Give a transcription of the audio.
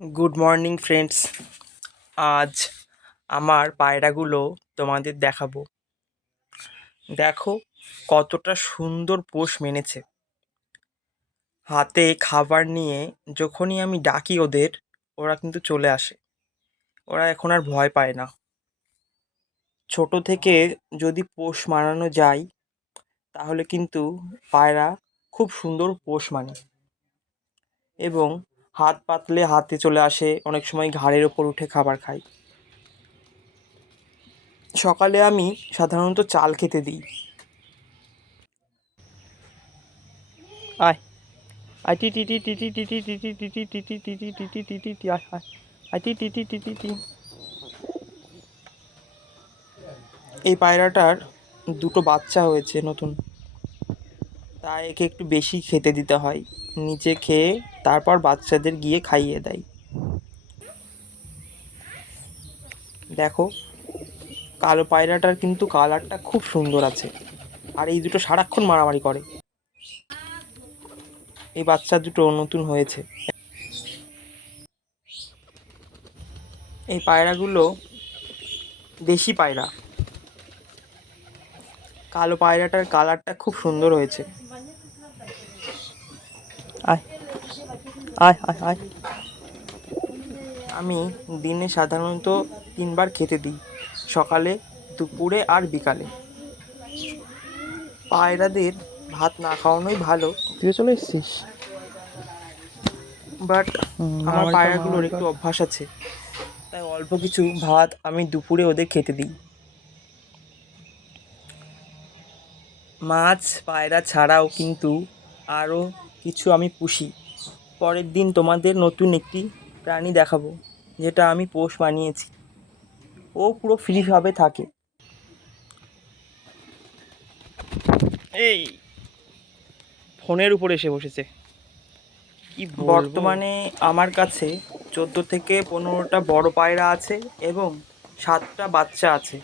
Good morning friends আজ আমার পায়রাগুলো তোমাদের দেখাবো। দেখো কতটা সুন্দর পোষ মেনেছে। হাতে খাবার নিয়ে যখনই আমি ডাকি ওদের, ওরা কিন্তু চলে আসে। ওরা এখন আর ভয় পায় না। ছোট থেকে যদি পোষ মানানো যায়, তাহলে কিন্তু পায়রা খুব সুন্দর পোষ মানে। এবং হাত পাতলে হাতে চলে আসে অনেক সময় ঘাড়ের ওপর উঠে খাবার খাই সকালে আমি সাধারণত চাল খেতে দিই আয় টি টি টি এই পায়রাটার দুটো বাচ্চা হয়েছে নতুন তাই একে একটু বেশি খেতে দিতে হয়। নিচে খেয়ে তারপর বাচ্চাদের গিয়ে খাইয়ে দেয়। দেখো, কালো পায়রাটার কিন্তু কালারটা খুব সুন্দর আছে। আর এই দুটো সারাক্ষণ মারামারি করে। এই বাচ্চা দুটো নতুন হয়েছে। এই পায়রাগুলো দেশি পায়রা। কালো পায়রাটার কালারটা খুব সুন্দর হয়েছে। আয়। আয় আয় আয়। আমি দিনে সাধারণত তিনবার খেতে দিই সকালে দুপুরে আর বিকালে। পায়রাদের ভাত না খাওয়ানোই ভালো। তুই চলে এসেছিস? বাট আমার পায়রাগুলোর একটু অভ্যাস আছে। তাই অল্প কিছু ভাত আমি দুপুরে ওদের খেতে দিই। মাছ পায়রা ছাড়াও কিন্তু আরও কিছু আমি পুষি। পরের দিন তোমাদের নতুন একটি প্রাণী দেখাবো যেটা আমি পোষ বানিয়েছি। ও পুরো ফ্রিভাবে থাকে। এই ফোনের উপরে এসে বসেছে। কি বর্তমানে আমার কাছে চোদ্দ থেকে পনেরোটা বড় পায়রা আছে এবং সাতটা বাচ্চা আছে।